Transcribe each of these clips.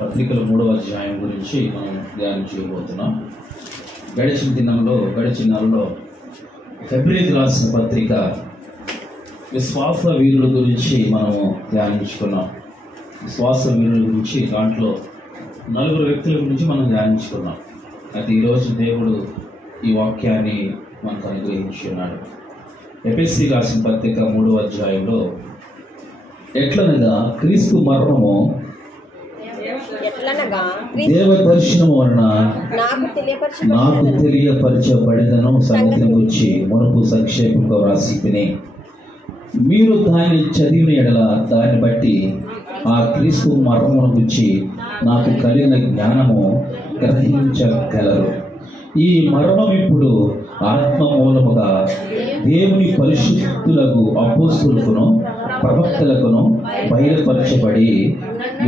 పత్రికల 3వ అధ్యాయం గురించి మనం ధ్యానం చేయబోతున్నాం. గడిచిన నెలలో ఫిబ్రవరికి రాసిన పత్రిక విశ్వాస వీరుల గురించి మనము ధ్యానించుకున్నాం. విశ్వాస వీరుల గురించి దాంట్లో 4 వ్యక్తుల గురించి మనం ధ్యానించుకున్నాం. అయితే ఈరోజు దేవుడు ఈ వాక్యాన్ని మనకు అనుగ్రహించి ఉన్నాడు. ఎఫెసీ రాసిన పత్రిక 3వ అధ్యాయంలో ఎట్లనగా క్రీస్తు మరణము దేవ దర్శనము వలన నాకు తెలియపరచబడినను సంగతిని గురించి మునుపు సంక్షేపంగా వ్రాసి తిని మీరు దాన్ని చదివిన ఎడల దాన్ని బట్టి ఆ క్రీస్తు మరణమును గురించి నాకు కలిగిన జ్ఞానము గ్రహించగలరు. ఈ మరణం ఇప్పుడు ఆత్మ మూలముగా దేవుని పరిశుద్ధులకు అపోస్తులకును ప్రవక్తలకును బయలుపరచబడి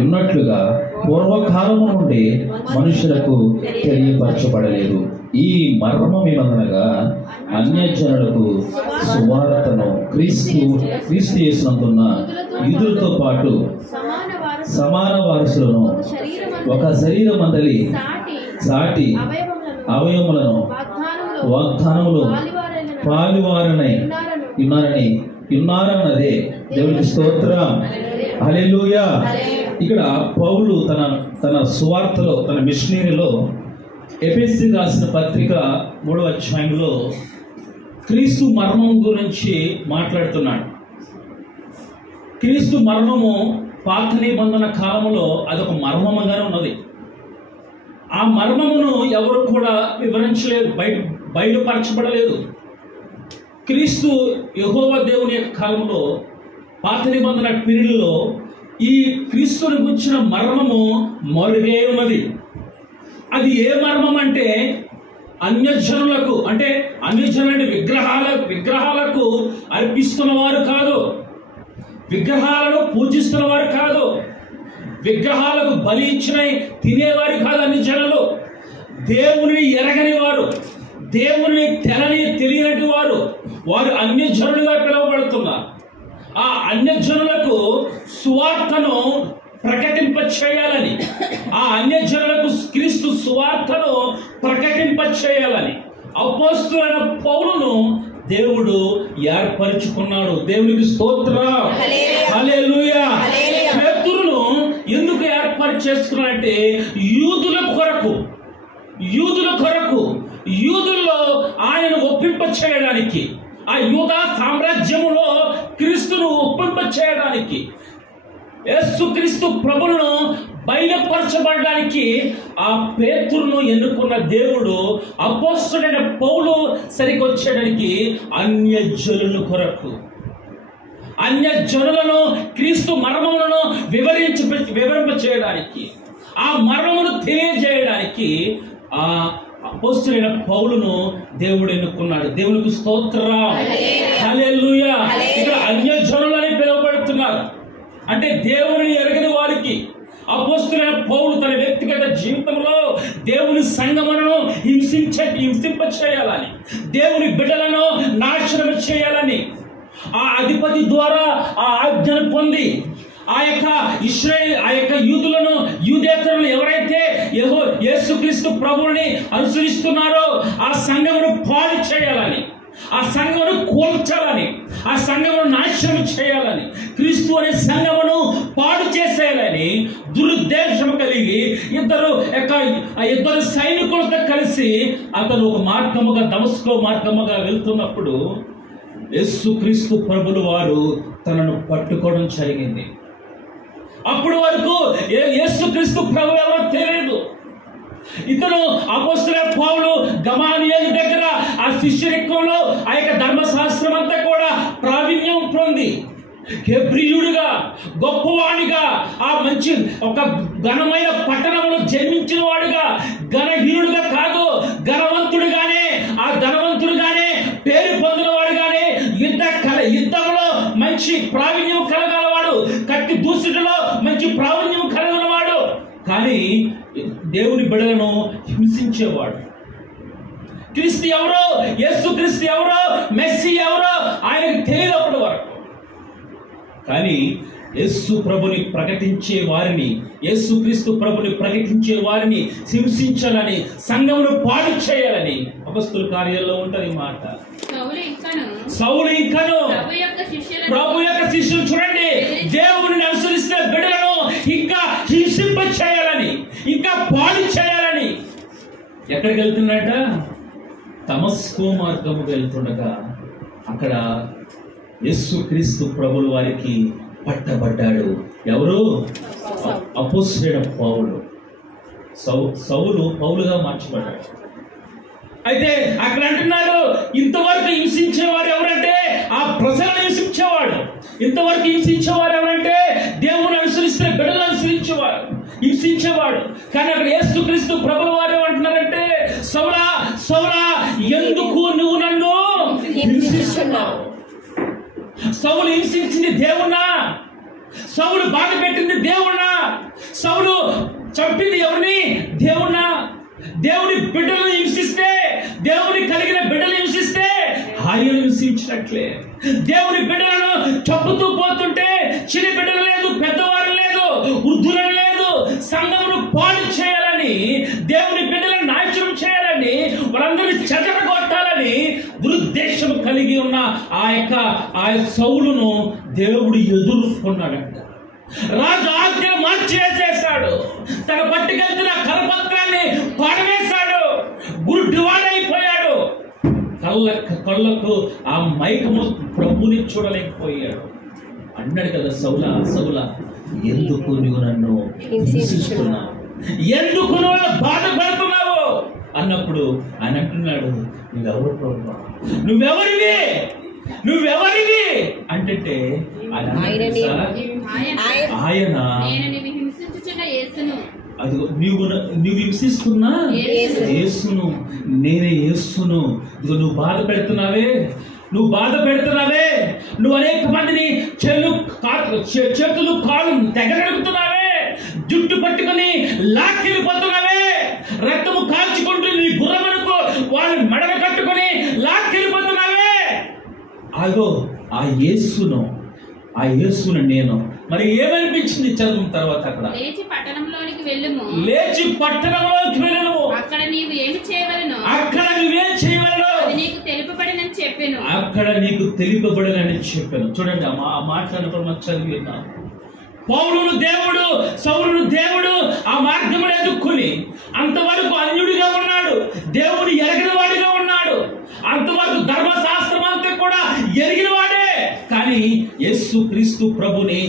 ఉన్నట్లుగా పూర్వకాలము నుండి మనుషులకు తెలియపరచబడలేదు. ఈ మర్మం ఏమనగా అన్యజనులకు సువార్తను క్రీస్తు యేసునందున్న యూదులతో పాటు సమాన వారసులను ఒక శరీరం మందలి సాటి అవయములను వాగ్దానములు పాలువారనై ఉన్నారన్నదే దేవునికి స్తోత్రం. హల్లెలూయా. ఇక్కడ పౌలు తన సువార్తలో, తన మిషనరీలో ఎఫెసీ రాసిన పత్రిక 3వ అధ్యాయంలో క్రీస్తు మర్మం గురించి మాట్లాడుతున్నాడు. క్రీస్తు మర్మము పాత నిబంధన కాలంలో అదొక మర్మముగానే ఉన్నది. ఆ మర్మమును ఎవరు కూడా వివరించలేదు, బయలుపరచబడలేదు. క్రీస్తు యెహోవా దేవుని యొక్క కాలంలో పాత నిబంధన పీరియడ్లో ఈ క్రీస్తుని గురించిన మర్మము మరుగే ఉన్నది. అది ఏ మర్మం అంటే అన్యజనులకు, అంటే అన్యజనులని విగ్రహాలకు అర్పిస్తున్నవారు కాదు, విగ్రహాలను పూజిస్తున్నవారు కాదు, విగ్రహాలకు బలి ఇచ్చిన తినేవారు కాదు. అన్ని జనులు దేవుని ఎరగని వారు, దేవుని తెలియనటి వారు అన్యజనులుగా పిలువబడుతున్నారు. ఆ అన్యజనులకు సువార్తను ప్రకటింప చేయాలని, ఆ అన్యజనులకు క్రీస్తు సువార్తను ప్రకటింప చేయాలని అపోస్తలుడైన పౌలును దేవుడు ఏర్పరచుకున్నాడు. దేవునికి స్తోత్రం. హల్లెలూయా. పేతురును ఎందుకు ఏర్పాటు చేసుకున్నాడంటే యూదుల కొరకు, యూదుల్లో ఆయనను ఒప్పింప చేయడానికి, ఆ యూదా సామ్రాజ్యములో క్రీస్తును ఒప్పింప చేయడానికి, యేసుక్రీస్తు ప్రభువును బయలుపరచబడడానికి ఆ పేతురును ఎన్నుకున్న దేవుడు అపోస్తలుడైన పౌలు సరికొచ్చేయడానికి అన్యజనుల కొరకు, అన్యజనులను క్రీస్తు మర్మములను వివరింప చేయడానికి, ఆ మర్మమును తెలియజేయడానికి ఆ అపోస్తలుడైన పౌలును దేవుడు ఎన్నుకున్నాడు. దేవునికి స్తోత్రం. హల్లెలూయా. ఇక్కడ అన్యజనులని పిలువబడుతున్నారు. అంటే దేవుని ఎరగని వారికి అపోస్తలుడైన పౌలు తన వ్యక్తిగత జీవితంలో దేవుని సంఘములను హింసింప చేయాలని, దేవుని బిడ్డలను నాశనం చేయాలని ఆ అధిపతి ద్వారా ఆ ఆజ్ఞను పొంది ఆ యొక్క యూదులను, యూదేతరులను ఎవరైతే యేసుక్రీస్తు ప్రభువుని అనుసరిస్తున్నారో ఆ సంఘమును పాడు చేయాలని, ఆ సంఘమును కూల్చాలని, ఆ సంఘమును నాశనం చేయాలని, క్రీస్తు అనే సంఘమును పాడు చేసేయాలని దురుద్దేశం కలిగి ఇద్దరు సైనికులతో కలిసి అతను ఒక మార్గముగా, దమస్కో మార్గముగా వెళ్తున్నప్పుడు యేసుక్రీస్తు ప్రభులు వారు తనను పట్టుకోవడం జరిగింది. అప్పుడు వరకు యేసుక్రీస్తు ప్రభు ఎవరో తెలియదు. ఇతను అపోస్తలుడైన పౌలు గమాలియేలు దగ్గర ఆ శిష్యరికంలో ఆ యొక్క ధర్మశాస్త్రం అంతా కూడా ప్రావీణ్యం పొంది హెబ్రీయుడిగా, గొప్పవాడిగా, ఆ మంచి ఒక ఘనమైన పట్టణంలో జన్మించిన వాడుగా, ఘనహీనుడుగా కాదు, ఆ ధనవంతుడుగానే పేరు పొందిన వాడుగానే యుద్ధంలో మంచి ప్రావీణ్యం కలగలవాడు, కత్తి దూసుడులో మంచి ప్రావీణ్యం కలగలవాడు, కానీ దేవుని బిడ్డలను హింసించేవాడు. క్రీస్తు ఎవరో, యేసుక్రీస్తు ఎవరో, మెస్సీ ఎవరో ఆయనకు తెలియదు అప్పటి వరకు. కానీ యేసు ప్రభుని ప్రకటించే వారిని, యేసుక్రీస్తు ప్రభుని ప్రకటించే వారిని హింసించాలని, సంఘమును పాడు చేయాలని అపొస్తలుల కార్యాల్లో ఉంటది మాట. సౌలు ఇంకను ప్రభు యొక్క శిష్యులు చూడండి, దేవుని అనుసరిస్తే బిడ్డలను ఇంకా హింసింప చేయాలని, ఇంకా పాడు చేయాలని ఎక్కడికి వెళ్తున్నట? దమస్కు మార్గముకు వెళ్తుండగా అక్కడ యేసుక్రీస్తు ప్రభుల వారికి పట్టబడ్డాడు. ఎవరు? అపొస్తలుడైన పౌలు. సౌలు పౌలుగా మార్చబడ్డాడు. అయితే అక్కడ అంటున్నాడు, ఇంతవరకు హింసించేవారు ఎవరంటే ఆ ప్రజలను హింసించేవాడు. ఇంతవరకు హింసించేవారు ఎవరంటే దేవుని అనుసరిస్తే బిడ్డలు హింసించేవాడు. కానీ అక్కడ యేసుక్రీస్తు ప్రభుల వారు ఏమంటున్నారంటే, సౌలా సౌలా ఎందుకు నువ్వు నన్ను హింసిస్తున్నావు? సౌలు హింసించింది దేవుణ్ణా? సౌలు బాధ పెట్టింది దేవుణ్ణా? సౌలు చంపింది ఎవరిని? దేవుణ్ణా? దేవుని బిడ్డలను హింసిస్తే, దేవుని కలిగిన బిడ్డలు హింసిస్తే ఆయన హింసించినట్లే. దేవుని బిడ్డలను చంపుతూ పోతుంటే చిన్న బిడ్డలు లేదు, పెద్దవారు లేదు, వృద్ధులను లేదు, సంఘమును పాడు చేయాలని, దేవుని బిడ్డలను నాశనం చేయాలని, వాళ్ళందరినీ చెదరగొట్టాలని దురుద్దేశం కలిగి ఉన్న ఆ సౌలును దేవుడు ఎదుర్కొన్నాడంట. రాజు ఆజ్ఞ మార్చేసేశాడు. తన పట్టుకెళ్తున్న కరపత్రాన్ని పాడవేశాడు. గుడ్డివాడైపోయాడు. కళ్ళకు ఆ మైకము ప్రభుని చూడలేకపోయాడు. అన్నాడు కదా, సౌలా సౌలా ఎందుకు నువ్వు నన్ను హింసిస్తున్నావు? ఎందుకు నువ్వు బాధపడుతున్నావు అన్నప్పుడు ఆయన అంటున్నాడు, నువ్వెవరు ప్రభు? నువ్వెవరివి అంటే ఆయన అదిగో నువ్వు హింసిస్తున్నా యేసును, నేనే యేసును. ఇదిగో నువ్వు బాధ పెడుతున్నావే, నువ్వు అనేక మందిని చేతులు కాళ్ళు దగ్గరడుగుతున్నావే, జుట్టు పట్టుకుని లాక్కెళ్ళిపోతున్నావే, రక్తము కాల్చుకుంటూ నీ గుర్రమునకు వాళ్ళు మెడలు కట్టుకుని లాక్కెళ్ళిపోతున్నావే. అదో ఆ యేసును నేను. మరి ఏమనిపించింది చదువు తర్వాత? అక్కడ లేచి పట్టణంలోకి వెళ్ళుము, అక్కడ నువ్వేం చేయవలెను నీకు తెలుపబడినని చెప్పాను. చూడండి ఆ మాట్లాడినప్పుడు మనం చదివి ఉన్నాం. పౌలును దేవుడు, సౌలును దేవుడు ఆ మార్గమును ఎదుర్కొని అంతవరకు అన్యుడిగా ఉన్నాడు, దేవుడు ఎరగిన వాడిగా ఉన్నాడు, అంతవరకు ధర్మశాస్త్రం అంతా కూడా ఎరిగిన వాడే. కానీ యేసుక్రీస్తు ప్రభుని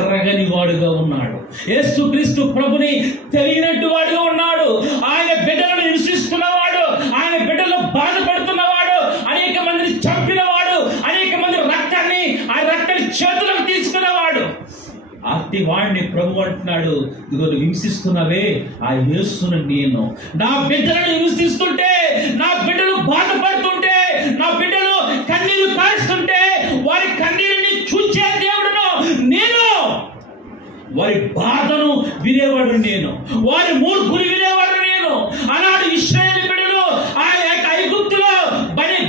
ఎరగని వాడుగా ఉన్నాడు, యేసుక్రీస్తు ప్రభుని తెలియనట్టు వాడుగా ఉన్నాడు. ఆయన బిడ్డలను హింసిస్తున్నవాడు, ఆయన బిడ్డలను బాధపడుతున్నవాడు, అనేక మందిని చంపినవాడు, అనేక మంది రక్తాన్ని చేతులకు తీసుకున్నవాడు. అట్టి వాడిని ప్రభు అంటున్నాడు, ఇదిగో హింసిస్తున్నవే ఆ యేసును నేను. నా బిడ్డలను హింసిస్తుంటే, నా బిడ్డలు బాధపడుతుంటే, నా బిడ్డలు కన్నీరు కారుస్తుంటే, వారి కన్నీరుని చూచే దేవుడును నేను, వారి బాధను వినేవాడు నేను, వారి మూర్ఖుని వినేవాడు నేను. ఆనాడు ఇశ్రాయేలు బిడ్డలు ఆ యొక్క ఐగుప్తులో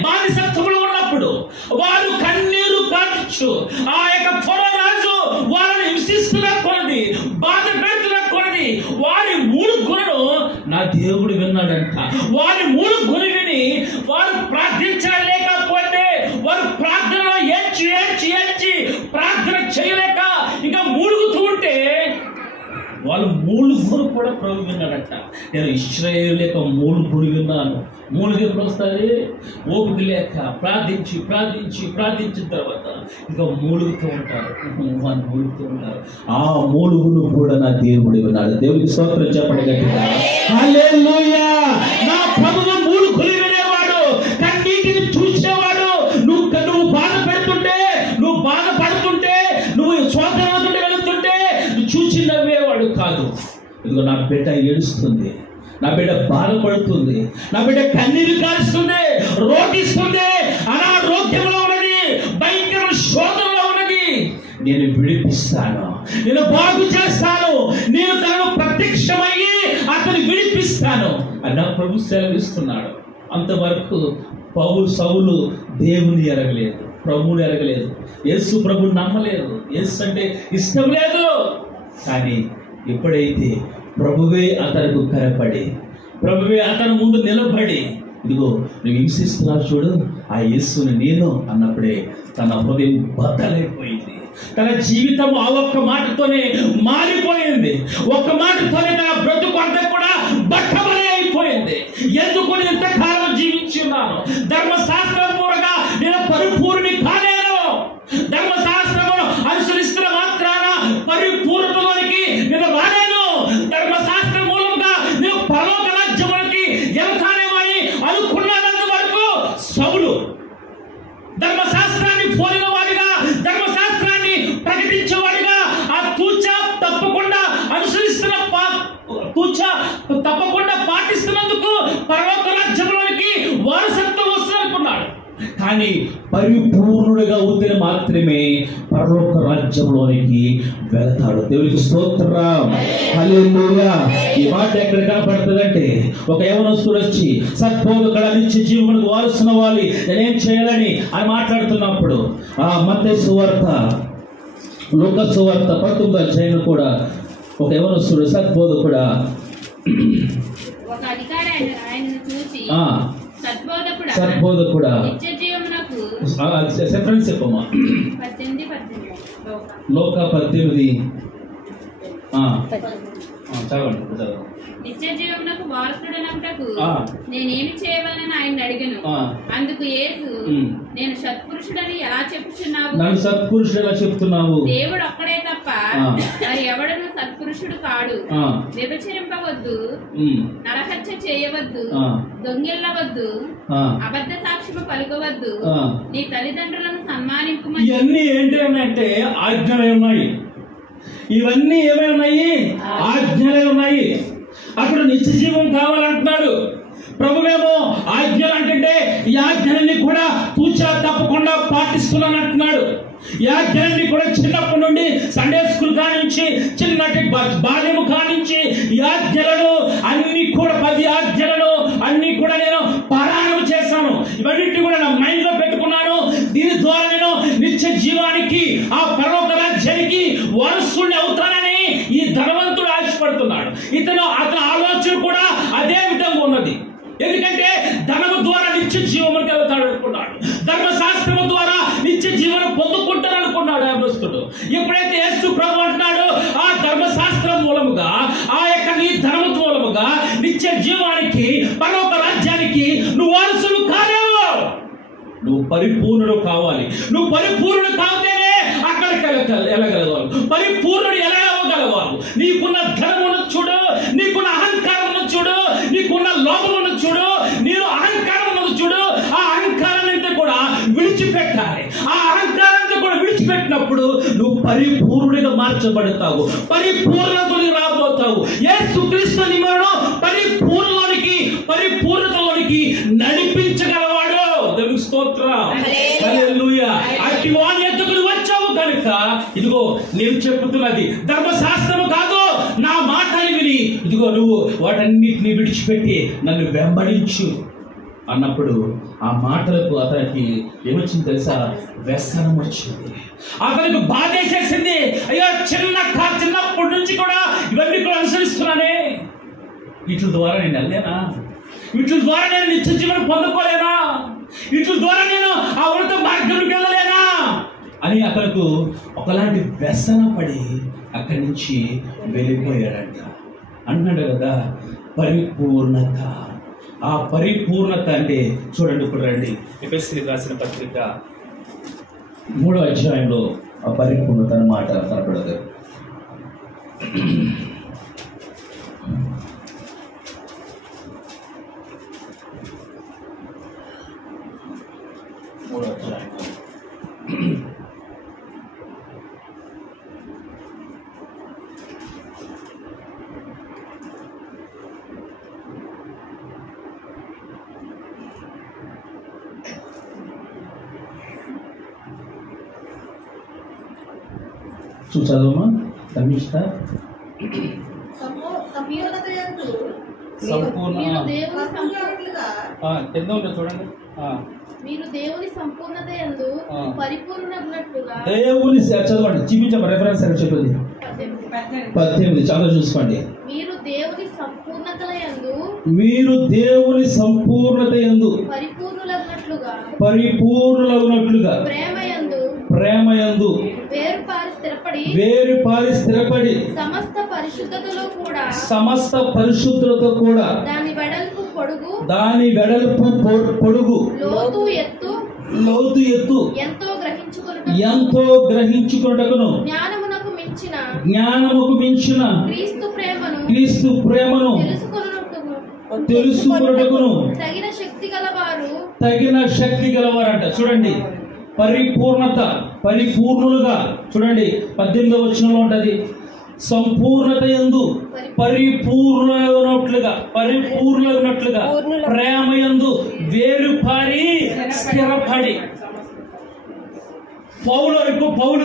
బానిసత్వంలో ఉన్నప్పుడు వారు కన్నీరు కాచు, ఆ యొక్క ఫరో రాజు వారిని హింసిస్తున్న కొలది, బాధ పెడుతున్న కొలది వారి మూర్ఖులను నా దేవుడు విన్నాడంట. వారి మూర్ఖుని విని వారు ప్రార్థించలేకపోతే, వారు ప్రార్థనలో ఏడ్చి ప్రార్థన చేయలేక ఇంకా మూలుగుతూ ఉంటే వాళ్ళు మూలుగురు కూడా ప్రభు విన్నాడట. నేను ఇశ్రాయేలు లేక మూలుగురు విన్నాను. మూలుగు ఎప్పుడు వస్తుంది? ఓపిక లేక ప్రార్థించిన తర్వాత ఇంకా మూలుగుతూ ఉంటారు. ఆ మూలుగును కూడా నా దేవుడు విన్నాడు. దేవుడికి స్తోత్రం చెప్పండి గట్టిగా. హల్లెలూయా. నా ప్రభువు మూలుగులు వినేవాడు, కన్నీటిని చూసేవాడు. నువ్వు బాధ పెడుతుంటే, నువ్వు బాధపడుతుంటే, నువ్వు స్వాతంత్రం వెళుతుంటే చూసి నవ్వేవాడు కాదు. ఇదిగో నా బిడ్డ ఏడుస్తుంది, నా బిడ్డ బాధపడుతుంది, నా బిడ్డ కన్నీరు కారుస్తుంది, రోగిస్తుంది, అనారోగ్యంలో ఉన్నది, భయంకర శోధనలో ఉన్నది, నేను విడిపిస్తాను, నేను బాగు చేస్తాను, నేను తనను ప్రత్యక్షమయ్యి అతను విడిపిస్తాను అని నా ప్రభు సెలవిస్తున్నాడు. అంతవరకు సౌలు దేవుని ఎరగలేదు. ప్రభువుని ఎరగలేదు, యేసు ప్రభుని నమ్మలేదు, యేసు అంటే ఇష్టం లేదు. కానీ ఎప్పుడైతే ప్రభువే అతనికి కనపడి, ప్రభువే అతని ముందు నిలబడి, ఇదిగో నువ్వు హింసిస్తున్నావు చూడు ఆ యేసుని నేను అన్నప్పుడే తన హృదయం బద్దలైపోయింది. తన జీవితం ఆ ఒక్క మాటతోనే మారిపోయింది. ఒక్క మాటతోనే తన బ్రతుకు అంతా కూడా బట్టబడి అయిపోయింది. ఎందుకు నేను ఇంతకాలం జీవించి ఉన్నాను? ధర్మశాస్త్రం మూలంగా నేను పరిపూర్ణి కాలేను. ధర్మశాస్త్రమును అనుసరిస్తున్న మాత్రాన పరిపూర్ణతలోనికి నేను రాలేను. ధర్మశాస్త్రం మూలంగా నేను పరలోక రాజ్యములకి వెళ్తానేమని అనుకున్నంత వరకు సౌలు ధర్మశాస్త్రాన్ని పోలిన వాడిగా, ధర్మశాస్త్రాన్ని ప్రకటించేవాడిగా, ఆ తూచా తప్పకుండా అనుసరిస్తున్న తప్పకుండా పాటిస్తున్నందుకు పరలోక రాజ్యంలోనికి వారసత్వం వస్తుందనుకున్నాడు. కానీ పరిపూర్ణుడిగా ఉంటే మాత్రమే పరలోక రాజ్యంలోనికి వెళతాడు. దేవునికి స్తోత్రం, హల్లెలూయా. ఈ మాట ఎక్కడ కనపడుతుందంటే, ఒక యవనస్తుడు వచ్చి సద్బోధకుడు నిత్య జీవమునకు వారసున వాలి నేనేం చేయాలని అని మాట్లాడుతున్నప్పుడు మత్తయి సువార్త, లూకా సువార్త 19వ అధ్యాయం కూడా ఒక యవనస్తుడు సద్బోధకుడా ఒక అధికారి ఆయనను చూసి సద్బోధకుడా నిత్య జీవమునకు సెఫరెన్స్ చెప్పమ్మా. 18 లోకా 18 చదవండి. నిత్య జీవమునకు వారసుడనగుటకు నేనేమి చేయవలని ఆయన అడిగాను. అందుకు యేసు, నేను సత్పురుషుడని ఎలా చెప్పుచున్నావు? నన్ను సత్పురుషుడు ఎలా చెప్తున్నావు? దేవుడు ఒక్కడే తప్ప మరి ఎవడను సత్పురుషుడు కాడు. వ్యభిచరింపవద్దు, నరహత్య చేయవద్దు, దొంగిల్లవద్దు, అబద్ధ సాక్ష్యము పలుకవద్దు, నీ తల్లిదండ్రులను సన్మానింపు. ఇవన్నీ ఏంటంటే ఆజ్ఞలే ఉన్నాయి. ఇవన్నీ ఏమై ఉన్నాయి? ఆజ్ఞలే ఉన్నాయి. అక్కడ నిత్య జీవం కావాలంటున్నాడు. ప్రభువేమో ఆజ్ఞలు అంటే ఈ ఆజ్ఞలన్నీ కూడా తూచా తప్పకుండా పాటిస్తున్నాను అంటున్నాడు. ఈ ఆజ్ఞలన్నీ కూడా చిన్నప్పటి నుండి సండే స్కూల్ కానించి, చిన్నటి బాల్యము కానించి ఈ ఆజ్ఞలను అన్ని కూడా 10 ఆజ్ఞలను అన్ని కూడా నేను పారాయణం చేశాను. ఇవన్నింటినీ కూడా నా మైండ్ లో పెట్టుకున్నాను. దీని ద్వారా నేను నిత్య జీవానికి, ఆ పరలోక రాజ్యానికి వారసుని అవుతానని ఈ ధనవంతుడు ఆశపడుతున్నాడు. అతని ఆలోచన కూడా అదే విధంగా ఉన్నది. ఎందుకంటే ధనము ద్వారా నిత్య జీవముకి వెళ్తాడు అనుకున్నాడు, ధర్మశాస్త్రము ద్వారా నిత్య జీవనం పొందుకుంటాడు అనుకున్నాడు యవనస్తుడు. ఎప్పుడైతే యేసు ప్రభు అంటున్నాడు, ఆ ధర్మశాస్త్రం మూలముగా, ఆ యొక్క నీ ధనము మూలముగా నిత్య జీవానికి, పరలోక రాజ్యానికి నువ్వు వారసులు కాలేవు. నువ్వు పరిపూర్ణుడు కావాలి. నువ్వు పరిపూర్ణుడు కావుతేనే అక్కడికి వెళ్ళగలగాలి. పరిపూర్ణుడు ఎలా అవ్వగలవాడు? నీకున్న ధనమును చూడు, నీకున్న అహంకారమును చూడు, నీకున్న లోపమును చూడు, నీరు అహంకారమును చూడు. ఆ అహంకారాన్ని కూడా విడిచిపెట్టాలి. ఆ అహంకారాన్ని కూడా విడిచిపెట్టినప్పుడు నువ్వు పరిపూర్ణుడిగా మార్చబడతావు, పరిపూర్ణతలోకి రాబోతావు. యేసుక్రీస్తు నిన్ను పరిపూర్ణతలోనికి నడిపించగలవాడు. దేవునికి స్తోత్రం, హల్లెలూయా. అట్టి వాని ఎద్దుకు వచ్చావు కనుక ఇదిగో నేను చెప్పుతున్నది ధర్మశాస్త్రము కాదు, నా మాటలు విని ఇదిగో నువ్వు వాటన్నిటిని విడిచిపెట్టి నన్ను వెంబడించు అన్నప్పుడు ఆ మాటలకు అతనికి ఏమొచ్చింది తెలుసా? వ్యసనం వచ్చింది. అతనికి బాధేసేసింది. అయ్యో చిన్నప్పటి నుంచి కూడా ఇవన్నీ కూడా అనుసరిస్తున్నానే, వీటి ద్వారా నేను వెళ్ళలేనా? వీటి ద్వారా నేను నిత్య జీవనం పొందుకోలేనా? వీటి ద్వారా నేను ఆ ఉన్నత మార్గంలోకి వెళ్ళలేనా అని అతనికి ఒకలాంటి వ్యసన పడి అక్కడి నుంచి వెళ్ళిపోయాడంట. అంటున్నాడు కదా పరిపూర్ణత. ఆ పరిపూర్ణత అంటే చూడండి, ఇప్పుడు రండి ఎఫెసీయులకు రాసిన పత్రిక 3వ అధ్యాయంలో ఆ పరిపూర్ణత అన్నమాట కనపడదు. చదవమా సమీక్ష. సంపూర్ణ చూడండి మీరు దేవుని సంపూర్ణత యందు పరిపూర్ణులగునట్లుగా. దేవుని చదవండి, చూపించండి రెఫరెన్స్ అని చెప్పింది 18 చదువు చూసుకోండి. మీరు దేవుని సంపూర్ణత యందు పరిపూర్ణులగునట్లుగా ప్రేమ యందు వేరుపారి స్థిరపడి సమస్త పరిశుద్ధతలో కూడా దాని వెడల్పు పొడుగు లోతు ఎత్తు ఎంతో గ్రహించుకొనుటకును జ్ఞానముకు మించిన క్రీస్తు ప్రేమను తెలుసుకొనుటకును తగిన శక్తి గలవారంట. చూడండి, పరిపూర్ణులుగా చూడండి 18వ వచనంలో ఉంటది, సంపూర్ణత యందు పరిపూర్ణులగునట్లుగా ప్రేమ యందు వేరుపారి స్థిరపడి. పౌలు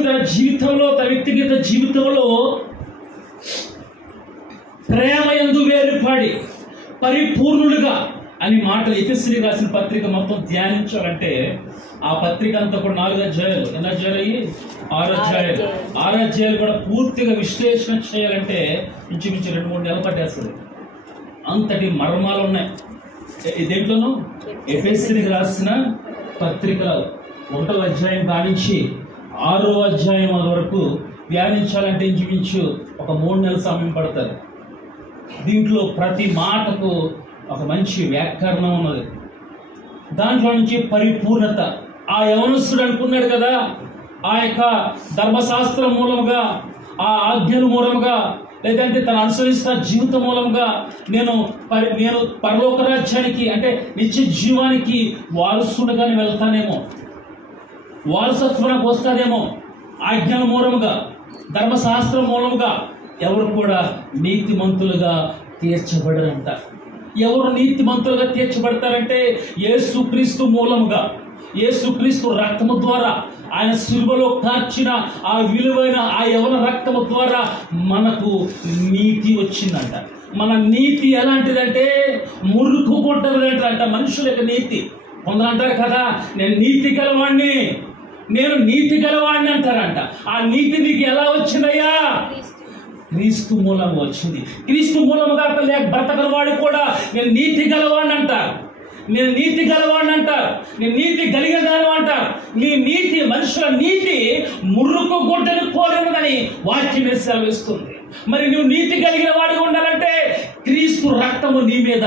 తన జీవితంలో, తన వ్యక్తిగత జీవితంలో ప్రేమ యందు వేరుపడి పరిపూర్ణులుగా అని మాటలు ఎఫెసీయులకు రాసిన పత్రిక మొత్తం ధ్యానించాలంటే ఆ పత్రిక అంతా కూడా 4 అధ్యాయాలు, ఎన్ని అధ్యాయాలు అయ్యి 6 అధ్యాయాలు. 6 అధ్యాయాలు కూడా పూర్తిగా విశ్లేషణ చేయాలంటే ఇంచుమించు 2-3 నెలలు పట్టేస్తుంది. అంతటి మర్మాలు ఉన్నాయి దేంట్లోనూ. ఎఫెసీయులకు రాసిన పత్రిక 1వ అధ్యాయం కానించి 6వ అధ్యాయం వరకు ధ్యానించాలంటే ఇంచుమించు ఒక 3 నెలల సమయం పడుతుంది. దీంట్లో ప్రతి మాటకు ఒక మంచి వ్యాకరణం ఉన్నది. దాంట్లో నుంచి పరిపూర్ణత. ఆ యవనస్తుడు అనుకున్నాడు కదా, ఆ యొక్క ధర్మశాస్త్రం మూలముగా, ఆ ఆజ్ఞల మూలముగా, లేదంటే తను అనుసరిస్తున్న జీవితం మూలముగా నేను పరలోక రాజ్యానికి అంటే నిత్య జీవానికి వారసుడుగానే వెళ్తానేమో, వారసత్వానికి వస్తానేమో. ఆజ్ఞల మూలముగా, ధర్మశాస్త్రం మూలముగా ఎవరు కూడా నీతిమంతులుగా తీర్చబడరంట. ఎవరు నీతిమంతులుగా తీర్చబడతారంటే యేసుక్రీస్తు మూలముగా, యేసుక్రీస్తు రక్తము ద్వారా, ఆయన శిలువలో కార్చిన ఆ విలువైన ఆ యవన రక్తము ద్వారా మనకు నీతి వచ్చిందంట. మన నీతి ఎలాంటిదంటే మురుకు కొట్టదంట. మనుషుల యొక్క నీతి కొందరు అంటారు కదా, నేను నీతి గలవాడిని అంటారంట. ఆ నీతి నీకు ఎలా వచ్చిందయ్యా? క్రీస్తు మూలము వచ్చింది. క్రీస్తు మూలముగా బ్రతకని వాడు కూడా నేను నీతి గలవాడిని అంటారు, నేను నీతి కలిగిన దాని అంటారు. నీ నీతి, మనుషుల నీతి మురుకు గుడ్డను పోలినదని వాక్యం సెలవిస్తుంది. మరి నువ్వు నీతి కలిగిన వాడిగా ఉండాలంటే క్రీస్తు రక్తము నీ మీద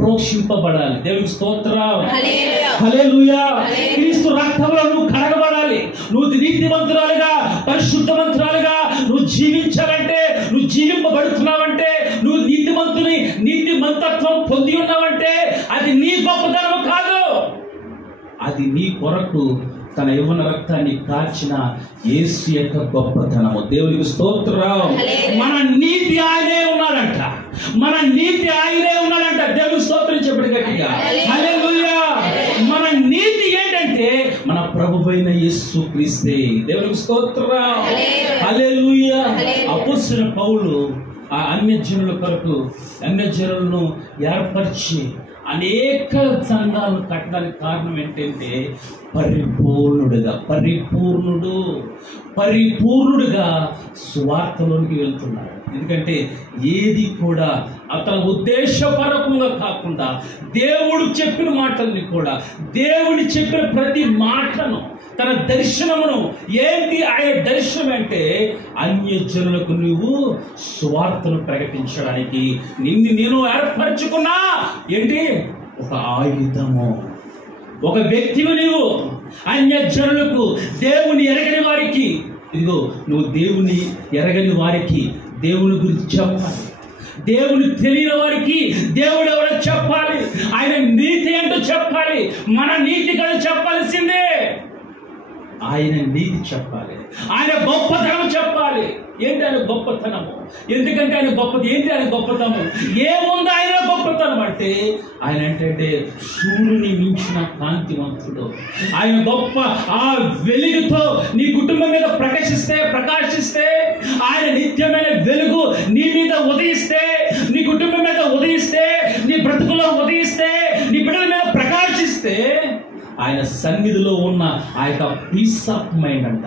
ప్రోక్షింపబడాలి. దేవునికి స్తోత్రం, హల్లెలూయా. క్రీస్తు రక్తంలో నువ్వు కడగబడాలి. నువ్వు నీతిమంతురాలుగా, పరిశుద్ధవంతురాలుగా నువ్వు జీవించాలంటే, నువ్వు జీవింపబడుతున్నావంటే, నువ్వు నీతిమంతత్వం పొంది ఉన్నావంటే అది నీ గొప్పతనం కాదు, అది నీ కొరకు తన యవ్వన రక్తాన్ని కార్చిన యేసు యొక్క గొప్పతనము. దేవునికి స్తోత్రం. మన నీతి ఆయనే ఉన్నాడంట, దేవునికి స్తోత్రం చెప్పండి గట్టిగా, హల్లెలూయా. మన నీతి ఏంటంటే మన ప్రభువైన యేసు క్రీస్తే. దేవునికి స్తోత్రం, హల్లెలూయా. అపోస్తలుడైన పౌలు ఆ అన్యజనుల కొరకు అన్యజనులను ఏర్పరిచి అనేక సంఘాలను కట్టడానికి కారణం ఏంటంటే పరిపూర్ణుడుగా సువార్తలోనికి వెళ్తున్నాడు. ఎందుకంటే ఏది కూడా అతని ఉద్దేశపరకంగా కాకుండా దేవుడు చెప్పిన మాటల్ని కూడా, దేవుడు చెప్పిన ప్రతి మాటను, తన దర్శనమును, ఏంటి ఆయన దర్శనం అంటే అన్యజనులకు నువ్వు సువార్తను ప్రకటించడానికి నేను ఏర్పరచుకున్నా ఏంటి ఒక ఆయుధము, ఒక వ్యక్తిని నీవు అన్యజనులకు, దేవుని ఎరగని వారికి, ఇదిగో నువ్వు దేవుని ఎరగని వారికి దేవుని గురించి చెప్పాలి, దేవుని తెలియని వారికి దేవుడు ఎవరో చెప్పాలి, ఆయన నీతి ఏంటో చెప్పాలి. మన నీతి కూడా చెప్పాల్సిందే, ఆయన నీతి చెప్పాలి, ఆయన గొప్పతనం చెప్పాలి. ఏంటి ఆయన గొప్పతనము? ఎందుకంటే ఆయన గొప్పది ఏంటి? ఆయన గొప్పతనం ఏముంది? ఆయన గొప్పతనం అంటే ఆయన ఏంటంటే సూర్యుని మించిన కాంతివంతుడు. ఆయన గొప్ప ఆ వెలుగుతో నీ కుటుంబం మీద ప్రకాశిస్తే ఆయన నిత్యమైన వెలుగు నీ మీద ఉదయిస్తే, నీ కుటుంబం మీద ఉదయిస్తే, నీ బ్రతుకులో ఉదయిస్తే, నీ బిడ్డల మీద ప్రకాశిస్తే ఆయన సన్నిధిలో ఉన్న ఆ యొక్క పీస్ ఆఫ్ మైండ్ అంట,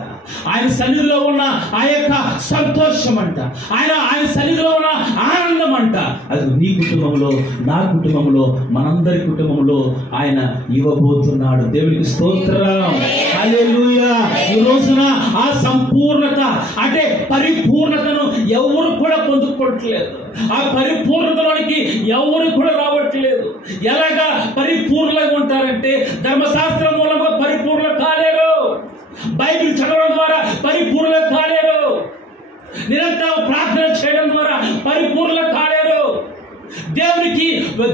ఆయన సన్నిధిలో ఉన్న ఆ యొక్క సంతోషం అంట, ఆయన సన్నిధిలో ఉన్న ఆనందం అంట. అది నీ కుటుంబంలో, నా కుటుంబంలో, మనందరి కుటుంబంలో ఆయన ఇవ్వబోతున్నాడు. దేవునికి స్తోత్రం, హల్లెలూయా. ఈ రోజున ఆ సంపూర్ణత అంటే పరిపూర్ణతను ఎవరు కూడా పొందుకోవట్లేదు. ఆ పరిపూర్ణతలోనికి ఎవరు కూడా రావట్లేదు. ఎలాగా పరిపూర్ణంగా ఉంటారంటే ధర్మశాస్త్రం మూలంగా పరిపూర్ణ కాలేరు, బైబిల్ చదవడం ద్వారా పరిపూర్ణ కాలేరు, నిరంతరం ప్రార్థన చేయడం ద్వారా పరిపూర్ణ కాలేరు.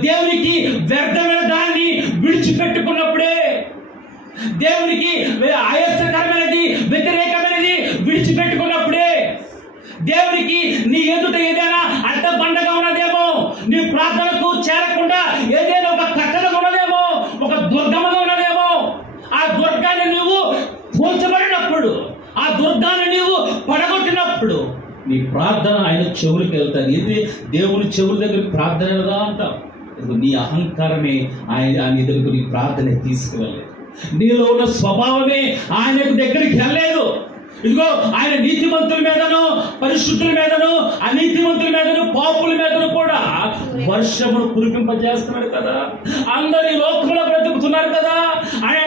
దేవునికి వ్యర్థమైన దాన్ని విడిచిపెట్టుకున్నప్పుడే, దేవునికి ఆయస్కరమైనది వ్యతిరేకమైనది విడిచిపెట్టుకున్నప్పుడే, దేవునికి నీ ఎదుట ఏదైనా అడ్డబండగా ఉన్నదేమో, నీ ప్రార్థనకు చేరకుండా ఏదైనా ఒక కట్టడం ఉన్నదేమో, ఒక దుర్గముగా ఉన్నదేమో, ఆ దుర్గాన్ని నువ్వు కూల్చబడినప్పుడు, ఆ దుర్గాన్ని నీవు పడగొట్టినప్పుడు నీ ప్రార్థన ఆయన చెవులకు వెళ్తాది. ఇది దేవుని చెవుల దగ్గర ప్రార్థన కదా అంటాం. నీ అహంకారమే ఆయన దగ్గరకు నీ ప్రార్థన తీసుకువెళ్ళలేదు. నీలో ఉన్న స్వభావమే ఆయన దగ్గరికి వెళ్ళలేదు. ఇదిగో ఆయన నీతిమంతుల మీదను, పరిశుద్ధుల మీదను, అనీతిమంతుల మీదను, పాపుల మీదను కూడా వర్షమును కురిపింపజేస్తున్నాడు కదా. అందరి లోకంలో బ్రతుకుతున్నారు కదా. ఆయన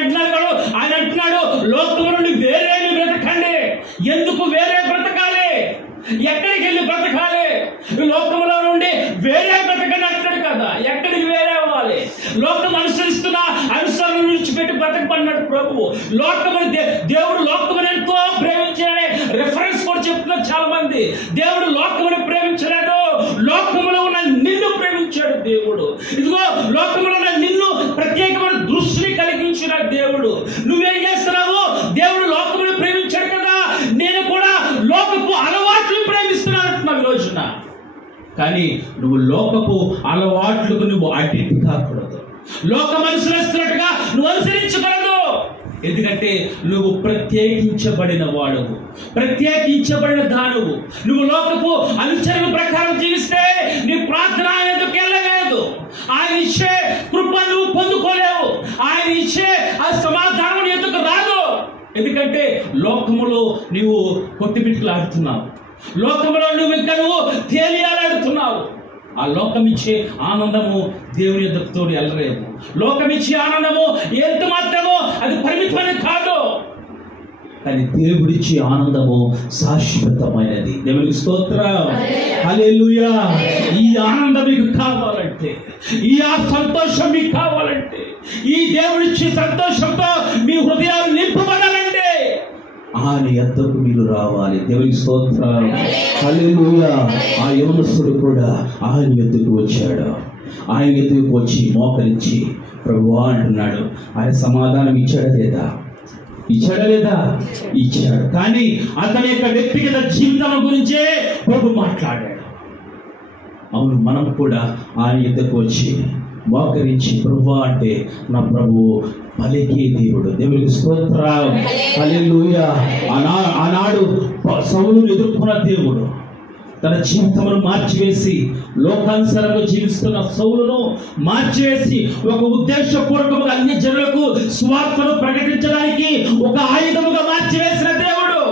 అంటున్నాడు లోకం నుండి వేరే బ్రతకండి. ఎందుకు వేరే బ్రతకాలి? ఎక్కడికి వెళ్ళి బ్రతకాలి? లోకంలో నుండి వేరే బ్రతకండి అంటున్నాడు కదా. ఎక్కడికి వేరే అవ్వాలి? లోకం అనుసరిస్తున్న అనుసరణ విడిచిపెట్టి బ్రతకమన్నాడు ప్రభువు. దేవుడు లోకమును ఎంతో ప్రేమించాడనే రెఫరెన్స్ కూడా చెప్తున్నారు చాలా మంది. దేవుడు లోకమును ప్రేమించలేదు, లోకములో ఉన్న నిన్ను ప్రేమించాడు దేవుడు. ఇదిగో లోకములో ఉన్న నిన్ను ప్రత్యేకమైన దృష్టిని కలిగించిన దేవుడు. నువ్వేం చేస్తున్నావు? దేవుడు లోకమును ప్రేమించాడు కదా, నేను కూడా లోకపు అలవాట్లు ప్రేమిస్తున్నాను అంటున్నావు ఈ రోజున. కానీ నువ్వు లోకపు అలవాట్లకు నువ్వు అడిక్ట్ కాకూడదు. లోకం అనుసరిస్తున్నట్టుగా నువ్వు అనుసరించకూడదు. ఎందుకంటే నువ్వు ప్రత్యేకించబడిన వాడువు, ప్రత్యేకించబడిన దానువు. నువ్వు లోకపు అనుచరణ ప్రకారం జీవిస్తే నీ ప్రార్థన ఆయనకు వెళ్ళలేదు. ఆయన ఇచ్చే కృప నువ్వు పొందుకోలేవు. ఆయన ఇచ్చే ఆ సమాధానం ఎందుకు రాదు? ఎందుకంటే లోకములో నీవు కొట్టిబిట్టులాడుతున్నావు, లోకములో నువ్వు తేలియాలాడుతున్నావు. ఆ లోకం ఇచ్చే ఆనందము దేవుని ఎదుగుతో వెళ్ళలేము. లోకం ఇచ్చే ఆనందము ఎంత మాత్రమో అది పరిమితమైనది కాదు. కానీ దేవుడిచ్చే ఆనందము శాశ్వతమైనది. దేవునికి స్తోత్రం, హల్లెలూయా. ఈ ఆనందం మీకు కావాలంటే, ఈ సంతోషం మీకు కావాలంటే, ఈ దేవుడిచ్చే సంతోషంతో మీ హృదయాలు నింపబడాలంటే ఆయన యొద్దకు మీరు రావాలి. దేవునికి స్తోత్రం, హల్లెలూయా. ఆ యవనస్తుడు కూడా ఆయన యొద్దకు వచ్చాడు. ఆయన యొద్దకు వచ్చి మోకరించి ప్రభువా అంటున్నాడు. ఆయన సమాధానం ఇచ్చాడా లేదా? ఇచ్చాడు. కానీ అతని యొక్క వ్యక్తిగత జీవితం గురించే ప్రభు మాట్లాడాడు. అవును, మనం కూడా ఆయన యొద్దకు వచ్చి మోకరించి ప్రభువా అంటే నా ప్రభువు పలికే దేవుడు. దేవునికి స్తోత్రం, హల్లెలూయా. ఆనాడు సౌలును ఎదుర్కొన్న దేవుడు తన జీవితమును మార్చివేసి, లోకానుసారంగా జీవిస్తున్న సౌలును మార్చివేసి ఒక ఉద్దేశపూర్వకంగా అన్ని జనులకు సువార్తను ప్రకటించడానికి ఒక ఆయుధముగా మార్చివేసిన దేవుడు.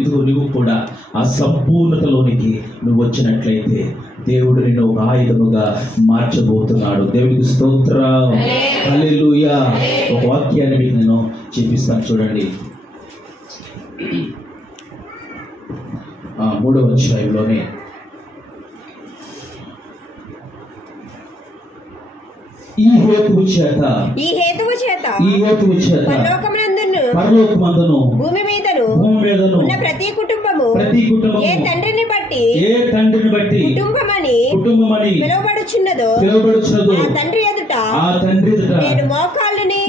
ఇదిగో నువ్వు కూడా ఆ సంపూర్ణతలోనికి నువ్వు వచ్చినట్లయితే దేవుడు నిన్ను ఒక ఆయుధముగా మార్చబోతున్నాడు. దేవునికి స్తోత్రం, హల్లెలూయా. ఒక వాక్యాన్ని మీకు నేను చూపిస్తాను, చూడండి. 3వ అధ్యాయంలోనే ఈ హేతువు చేత పరలోకమందును భూమి మీదను ఉన్న ప్రతి కుటుంబము ఏ తండ్రిని బట్టి కుటుంబమని పిలువబడుచున్నదో ఆ తండ్రి ఎదుట నేను మోకాళ్ళని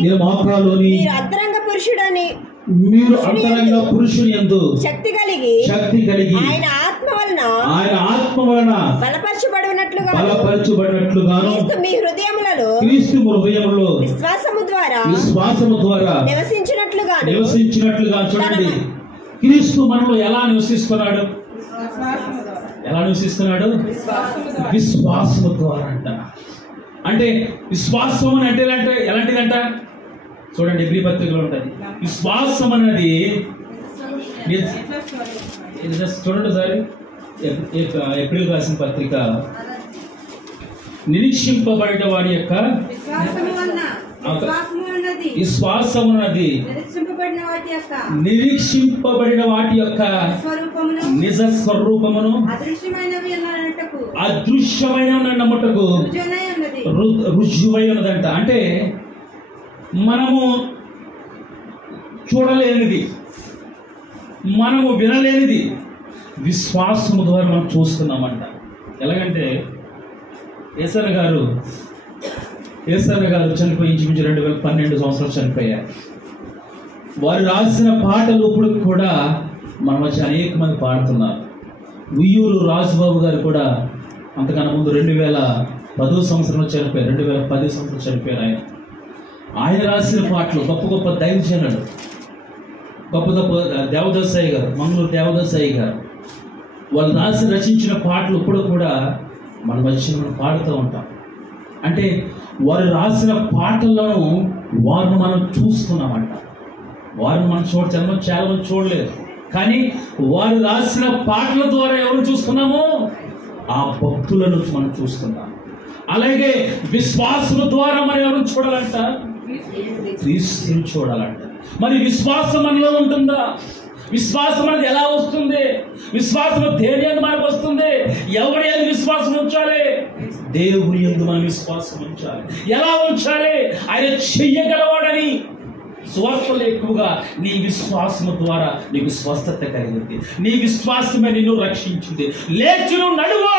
మీరు అంతరంగ పురుషుని యందు శక్తి కలిగి ఆయన ఆత్మ వలన బలపరచబడినట్లుగాను క్రీస్తు మీ హృదయములలో విశ్వాసము ద్వారా నివసించినట్లుగా చూడండి. క్రీస్తు మనలో ఎలా నివసిస్తున్నాడు? విశ్వాసము ద్వారా అంట. అంటే విశ్వాసం అంటే ఎలాంటిదంట? చూడండి ఎబ్రీ పత్రికలో ఉంటుంది. విశ్వాసం అన్నది చూడండి సార్, ఏప్రిల్ రాసిన పత్రిక, నిరీక్షింపబడిన వాడి యొక్క విశ్వాసమున్నది నిరీక్షింపబడిన వాటి యొక్క నిజ స్వరూపమును అదృశ్యమైన నమ్మటకు రుజువై ఉన్నదంట. అంటే మనము చూడలేనిది, మనము వినలేనిది విశ్వాసము ద్వారా మనం చూస్తున్నామంట. ఎలాగంటే ఏసన్న గారు చనిపోయి ఇంచుమించు 2012 సంవత్సరాలు చనిపోయారు. వారు రాసిన పాటలు ఇప్పుడు కూడా మన మధ్య అనేక మంది పాడుతున్నారు. ఉయ్యూరు రాజుబాబు గారు కూడా అంతకన్నా ముందు 2010 సంవత్సరంలో చనిపోయారు. 2010 సంవత్సరం చనిపోయారు. ఆయన రాసిన పాటలు గొప్ప గొప్ప దైవజనుడు, గొప్ప గొప్ప దేవదాసాయి గారు, మంగళూరు దేవదాసాయి గారు, వాళ్ళు రచించిన పాటలు ఇప్పుడు కూడా మన మధ్య మనం పాడుతూ ఉంటాం. అంటే వారు రాసిన పాటలను వారిని మనం చూస్తున్నామంట. వారిని మనం చాలా మంది చూడలేదు, కానీ వారు రాసిన పాటల ద్వారా ఎవరు చూస్తున్నాము? ఆ భక్తులను మనం చూస్తున్నాం. అలాగే విశ్వాసం ద్వారా మనం ఎవరు చూడాలంట? క్రీస్తుని చూడాలంట. మరి విశ్వాసం మనలో ఉంటుందా? విశ్వాసం అనేది ఎలా వస్తుంది? విశ్వాసం దేని యందు మనకు వస్తుంది? ఎవరి యందు విశ్వాసం ఉంచాలి? దేవుని యందు మనం విశ్వాసం ఉంచాలి. ఎలా ఉంచాలి? ఆయన చెయ్యగలవాడని. స్వార్థలు ఎక్కువగా నీ విశ్వాసము ద్వారా నీకు స్వస్థత కలిగింది, నీ విశ్వాసమే నిన్ను రక్షించింది, లేచును నడువు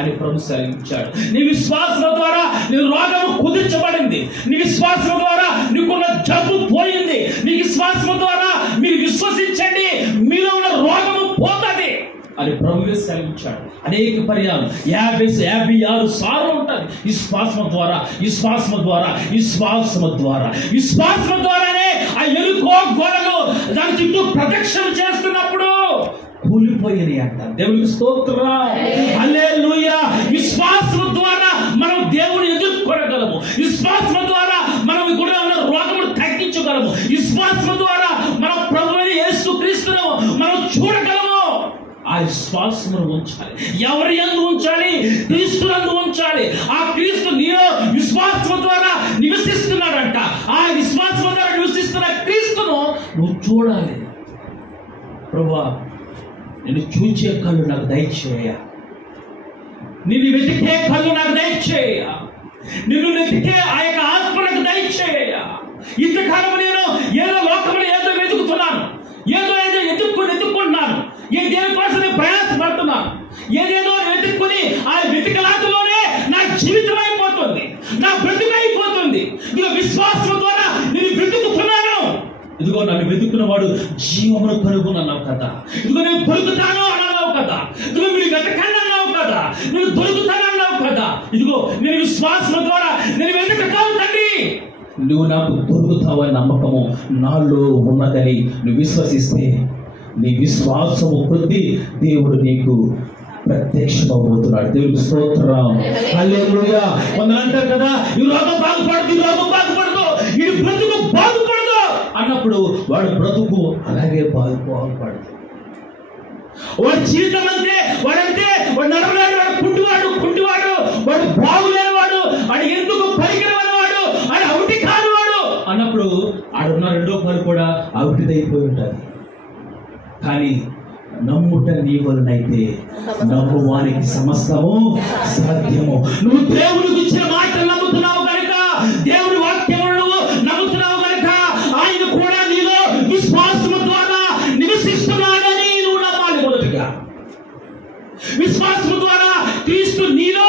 అని ప్రభు సెలవిచ్చాడు. నీ విశ్వాసం ద్వారా నీ రోగము కుదిర్చబడింది, నీ విశ్వాసం ద్వారా నీకున్న జబ్బు పోయింది, నీ విశ్వాసం ద్వారా మీరు విశ్వసించండి మీలో ఉన్న రోగము పోతుంది అని ప్రభు సెలవిచ్చాడు. అనేక పర్యాలు 56 సార్లు ఉంటుంది. విశ్వాసము ద్వారానే ఆ ఎలుకో గోడలు దాని చుట్టూ ప్రదక్షిణ చేస్తున్నప్పుడు కూలిపోయినాయి అంట. దేవునికి స్తోత్రం, హల్లెలూయా. విశ్వాసం ద్వారా మనం దేవుని ఎదుర్కొనగలము. విశ్వాసం ద్వారా మనం కూడా ఉన్న రోగమును తగ్గించగలము. విశ్వాసం ద్వారా మనం ప్రభువైన యేసుక్రీస్తును మనం చూడగలము. ఆ విశ్వాసమును ఉంచాలి. ఎవరి యందు ఉంచాలి? క్రీస్తునందు ఉంచాలి. ఆ క్రీస్తు నీలో విశ్వాసం ద్వారా నివసిస్తున్నాడంట. ఆ విశ్వాసం ద్వారా నివసిస్తున్న క్రీస్తును నువ్వు చూడాలి. ప్రభువా, నిన్ను చూచే కళ్ళు నాకు దయచేయ, నిన్ను వెతికే కళ్ళు నాకు దయచేయ, నిన్ను వెతికే ఆ యొక్క ఆత్మ నాకు దయచేయ. ఇంతకాలం నేను ఏదో లోకంలో ఏదో వెతుకుతున్నాను, ఏదో ఎత్తుకుంటున్నాను, దేనికోసం నేను ప్రయాసపడుతున్నాను, ఏదేదో వెతుక్కుని ఆ వెతికలాటలోనే నా జీవితం అయిపోతుంది, నా బ్రతుకైపోతుంది. ఇదిగో విశ్వాసం ద్వారా నేను వెతుకుతున్నాను. ఇదిగో నన్ను వెతుకున్న వాడు జీవమును కనుగొనన్నావు కదా, ఇదిగో నేను దొరుకుతాను అన్నావు కదా, ఇదిగో మీరు వెతకండి అన్నావు కదా, నేను దొరుకుతానన్నావు కదా. ఇదిగో నేను విశ్వాసం ద్వారా నేను వెతుకుతాను తండ్రి, నువ్వు నాకు దొరుకుతావని నమ్మకము నాలో ఉన్నదని నువ్వు విశ్వసిస్తే నీ విశ్వాసము కొద్ది దేవుడు నీకు ప్రత్యక్షమవుతున్నాడు. దేవుడికి స్తోత్రం, హల్లెలూయా. కొందరు అంటారు కదా, ఈ రోగం బాగుపడదు, ఈ బ్రతుకు బాగుపడదు అన్నప్పుడు వాడు బ్రతుకు అలాగే బాగుపడదు. వాడు జీవితం అంతే, వాడు నడవలేడు, వాడు కుంటివాడు, వాడు బాగులేనివాడు, వాడు ఎందుకు పనికిరవనివాడు, వాడు అవిటి కానివాడు అన్నప్పుడు ఆడున్న రెండో పని కూడా అవిటిదైపోయి ఉంటుంది. కానీ నమ్ముట నీ వలనైతే నమ్మువానికి సమస్తము సాధ్యము. నువ్వు దేవునికి ఇచ్చిన మాటలు నమ్ముతున్నావు కనుక, దేవుని వాక్యములు నువ్వు నమ్ముతున్నావు కనుక ఆయన కూడా నీలో విశ్వాసము ద్వారా నివసిస్తున్నాడని నువ్వు నమ్మాలి. మొదటిగా విశ్వాసము ద్వారా క్రీస్తు నీలో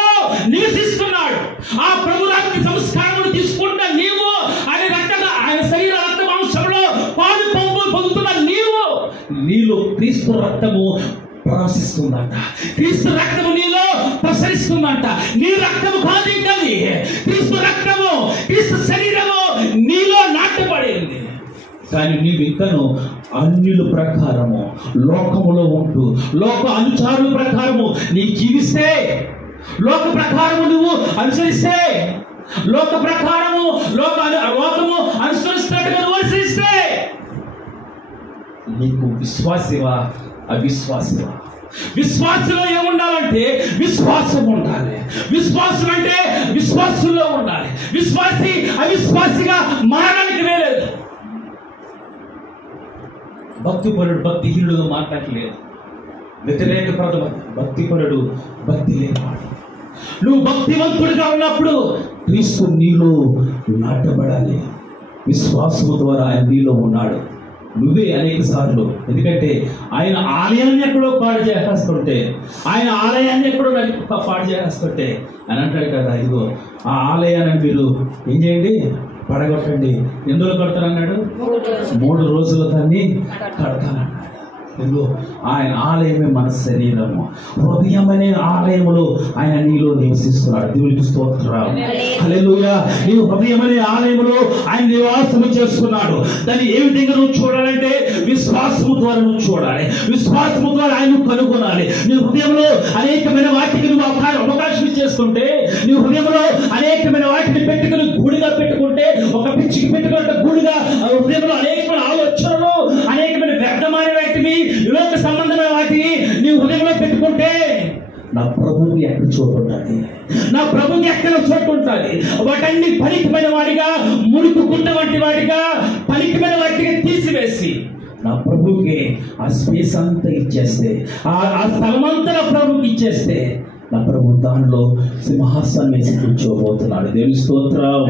నివసిస్తున్నాడు. ఆ ప్రభురాత్రి సంస్కారమును తీసుకుంటున్న నీవు, ఆయన శరీర రక్త మాంసంలో పాలు పంపులు పొందుతున్న నీలో క్రీస్తు రక్తము ప్రవశిస్తుందంట, క్రీస్తు రక్తము నీలో ప్రసరిస్తుందంట. నీ రక్తము కాదు, ఇంకది క్రీస్తు రక్తము, క్రీస్తు శరీరము నీలో నాటబడింది. కానీ నీవు ఇంకను అన్యుల ప్రకారము లోకములో ఉంటూ లోక అనుచారుల ప్రకారము నీ జీవిస్తే, లోక ప్రకారము నువ్వు అనుసరిస్తే లోక ప్రకారము లోకము అనుసరిస్తున్నట్టుగా నువ్వు అనుసరిస్తే నీకు విశ్వాసివా అవిశ్వాసివా? విశ్వాసంలో ఏముండాలంటే విశ్వాసం ఉండాలి. విశ్వాసం అంటే విశ్వాసంలో ఉండాలి. విశ్వాసి అవిశ్వాసిగా మారడానికి లేదు. భక్తిపరుడు భక్తిహీనుడుగా మాట్లాడలేదు. వ్యతిరేక పదం భక్తిపరుడు భక్తి లేనివాడు. నువ్వు భక్తివంతుడిగా ఉన్నప్పుడు క్రీస్తు నీలో నాటబడాలి. విశ్వాసము ద్వారా ఆయన నీలో ఉన్నాడు. నువ్వే అనేక సార్లు, ఎందుకంటే ఆయన ఆలయాన్ని ఎక్కడో పాడు చేసేస్తుంటే, ఆయన ఆలయాన్ని ఎక్కడో పాడు చేసేస్తుంటే అని అంటాడు కదా, ఇదిగో ఆ ఆలయాన్ని మీరు ఏం చేయండి, పడగొట్టండి. ఎందులో కడతారన్నాడు? 3 రోజులు దాన్ని కడతానన్నాడు. ఇదిగో ఆయన ఆలయమే మన శరీరము. హృదయం అనే ఆలయములో ఆయన నీలో నివసిస్తున్నాడు. దేవునికి స్తోత్రం. హల్లెలూయా. నీవు హృదయం అనే ఆలయములో ఆయన నివాసము చేస్తున్నాడు. దాన్ని ఏ విధంగా నువ్వు చూడాలంటే విశ్వాసము ద్వారా నువ్వు చూడాలి. విశ్వాసము ద్వారా ఆయన కనుగొనాలి. నీ హృదయంలో అనేకమైన వాటికి నువ్వు అవకాశం చేసుకుంటే, నీ హృదయంలో అనేకమైన వాటిని పెట్టుకుని గూడిగా పెట్టుకుంటే, ఒక పిచ్చికి పెట్టుకున్నట్టు గూడిగా హృదయంలో అనేకమైన ఆలోచనలు, అనేకమైన వ్యర్థమైన వాటిని, లోక సంబంధమైన వాటిని నీ హృదయంలో పెట్టుకుంటే నా ప్రభువుకి ఎక్కడ చోటు ఉంటుంది? నా ప్రభువుకి ఎక్కడ చోటు ఉంటుంది? వాటన్ని పలికిమైన వాడిగా, ముడుకు గుంట వంటి వాడిగా, పలికిమైన వాటిగా తీసివేసి నా ప్రభువుకి ఆ స్పేస్ అంతా ఇచ్చేస్తే, ఆ స్థలమంతా నా ప్రభువుకి ఇచ్చేస్తే, నా ప్రభు దానిలో సింహాసనం వేసి కూర్చోబోతున్నాడు. దేవుని స్తోత్రం.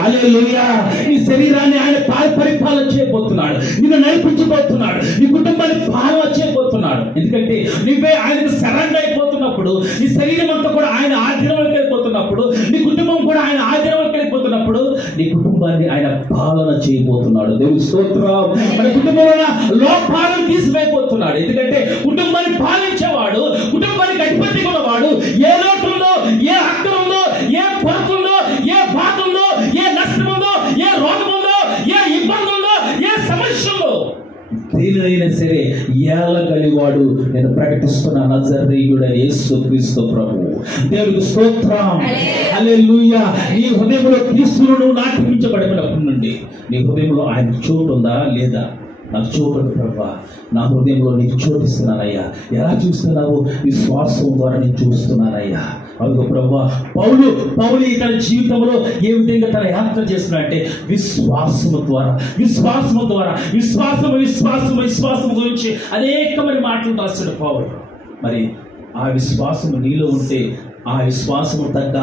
హల్లెలూయా. నీ శరీరాన్ని ఆయన పరిపాలన చేయబోతున్నాడు. నిన్ను నడిపించబోతున్నాడు. నీ కుటుంబాన్ని పాలన చేయబోతున్నాడు. ఎందుకంటే నువ్వే ఆయనకు సరెండర్ అయిపోతున్నప్పుడు, నీ శరీరం అంతా కూడా ఆయన ఆధీనంలోకి వెళ్ళిపోతున్నప్పుడు, నీ కుటుంబం కూడా ఆయన ఆధీనంలోకి వెళ్ళిపోతున్నప్పుడు, నీ కుటుంబాన్ని ఆయన పాలన చేయబోతున్నాడు. దేవుని స్తోత్రం. మన కుటుంబంలో లోపాలను తీసివేయబోతున్నాడు. ఎందుకంటే కుటుంబాన్ని పాలించేవాడు, కుటుంబానికి అధిపతిగా ఉన్నవాడు, ఏ లోటుందో, ఏ హక్కులుందో, ఏ కొరతుందో, ఏ బాధుందో, ఏ నష్టముందో, ఏ రోగముందో, ఏ ఇబ్బంది ఉందో, ఏ సమస్య ఉందో, దేనినైనా సరే ఏలగలివాడు నేను ప్రకటిస్తున్న నజరేయుడైన యేసుక్రీస్తు ప్రభువు. దేవునికి స్తోత్రం. హల్లెలూయా. నీ హృదయంలో క్రీస్తును నువ్వు నాటించబడినప్పటి నుండి నీ హృదయంలో ఆయన చోటు ఉందా లేదా? నాకు చోటు ఉంది ప్రభా, నా హృదయంలో నీకు చోటిస్తున్నానయ్యా. ఎలా చూస్తున్నావు? విశ్వాసం ద్వారా నేను చూస్తున్నానయ్యా. అవును ప్రభా. పౌలు తన జీవితంలో ఏ విధంగా తన యాత్ర చేస్తున్నాడంటే విశ్వాసము ద్వారా విశ్వాసము గురించి అనేకమైన మాటలు రాస్తాడు పౌలు. మరి ఆ విశ్వాసము నీలో ఉంటే ఆ విశ్వాసము తగ్గ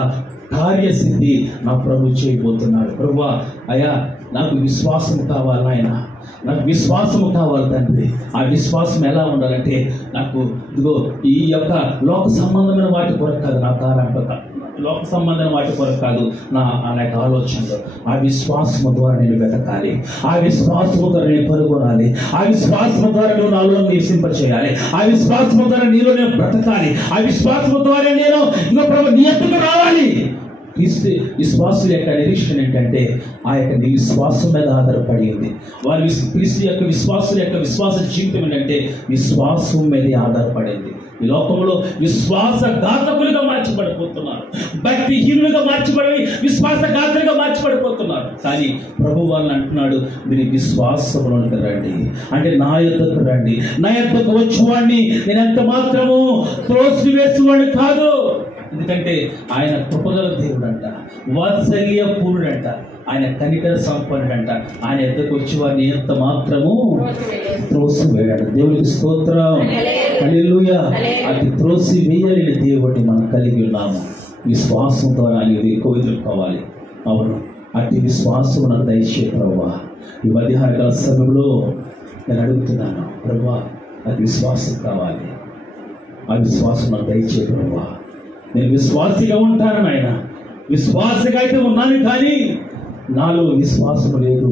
కార్యసిద్ధి నా ప్రభు చేయబోతున్నాడు. ప్రభువా, అయ్యా నాకు విశ్వాసము కావాలి నాయన, నాకు విశ్వాసము కావాలి తండ్రి. ఆ విశ్వాసం ఎలా ఉండాలంటే, నాకు ఇదిగో ఈ యొక్క లోక సంబంధమైన వాటి కొరకు కాదు, నా కాలంలో లోక సంబంధమైన వాటి కొరకు కాదు, నా యొక్క ఆలోచనలో ఆ విశ్వాసము ద్వారా నేను వెతకాలి. ఆ విశ్వాసము ద్వారా నేను కనుగొనాలి. ఆ విశ్వాసము ద్వారా నువ్వు నాలో నివసింపచేయాలి. ఆ విశ్వాసము ద్వారా నీలో నేను బ్రతకాలి. ఆ విశ్వాసము ద్వారా నేను ఇంకో ప్రభు నీ ఎత్తుకు రావాలి. విశ్వాసుల యొక్క నిరీక్షణ ఏంటంటే ఆ యొక్క నీ విశ్వాసం మీద ఆధారపడి ఉంది. వారి క్రీస్తు యొక్క విశ్వాసుల యొక్క విశ్వాస జీవితం ఏంటంటే విశ్వాసం మీదే ఆధారపడింది. ఈ లోకంలో విశ్వాసఘాతకులుగా మార్చబడిపోతున్నారు, భక్తిహీనులుగా మార్చబడి విశ్వాసఘాతులుగా మార్చబడిపోతున్నారు. కానీ ప్రభు వాళ్ళని అంటున్నాడు, మీరు విశ్వాసంలోకి రండి, అంటే నా యొద్దకు రండి. నా యొద్దకు వచ్చేవాడిని నేను ఎంత మాత్రము త్రోసివేసేవాడిని కాదు. ఎందుకంటే ఆయన కృపగల దేవుడు అంట, వాత్సల్య పూర్ణుడంట, ఆయన కనికర సంపన్నుడంట. ఆయన ఎద్దకు వచ్చి వారిని ఎంత మాత్రము త్రోసివేయాడు. దేవునికి స్తోత్రం. హల్లెలూయా. అది త్రోసి వేయలేని దేవుడిని మనం కలిగి ఉన్నాము. విశ్వాసం ద్వారా ఆయన ఎక్కువ ఎదుర్కోవాలి. అవును, అట్టి విశ్వాసం నాకు దయచే ప్రభువా. ఈ మధ్యాహ్నకాల సమయంలో నేను అడుగుతున్నాను, ప్రభువా నాకు విశ్వాసం కావాలి. ఆ విశ్వాసం నాకు దయచే ప్రభువా. నేను విశ్వాసిగా ఉంటాను ఆయన, విశ్వాసగా అయితే ఉన్నాను, కానీ నాలో విశ్వాసం లేదు.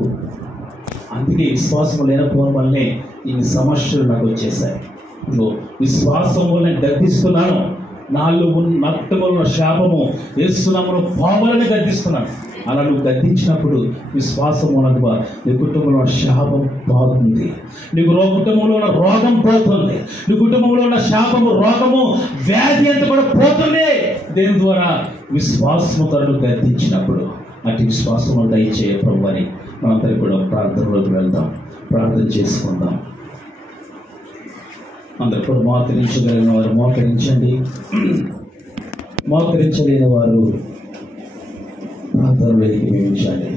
అందుకే విశ్వాసం లేకపోవడం వల్లే ఈ సమస్యలు నాకు వచ్చేసాయి. విశ్వాసం వల్ల గద్దిస్తున్నాను. నాలో ఉన్న శాపము వేస్తున్నాము, పాములను గద్దిస్తున్నాను. అలా నువ్వు గద్దించినప్పుడు విశ్వాసం మూలంగా నీ కుటుంబంలో ఉన్న శాపం పోతుంది, నీకు కుటుంబంలో ఉన్న రోగం పోతుంది, నీ కుటుంబంలో ఉన్న శాపము, రోగము, వ్యాధి అంతా కూడా పోతుంది. దేని ద్వారా? విశ్వాసముతరులు గద్దించినప్పుడు అటు విశ్వాసము దయచేయ ప్రభు అని మనందరికీ కూడా ప్రార్థనలోకి వెళ్దాం, ప్రార్థన చేసుకుందాం. అందరు కూడా మోకరించగలిగిన వారు మోకరించండి, మోకరించలేని వారు ప్రార్థనలోకి వేయించాలి.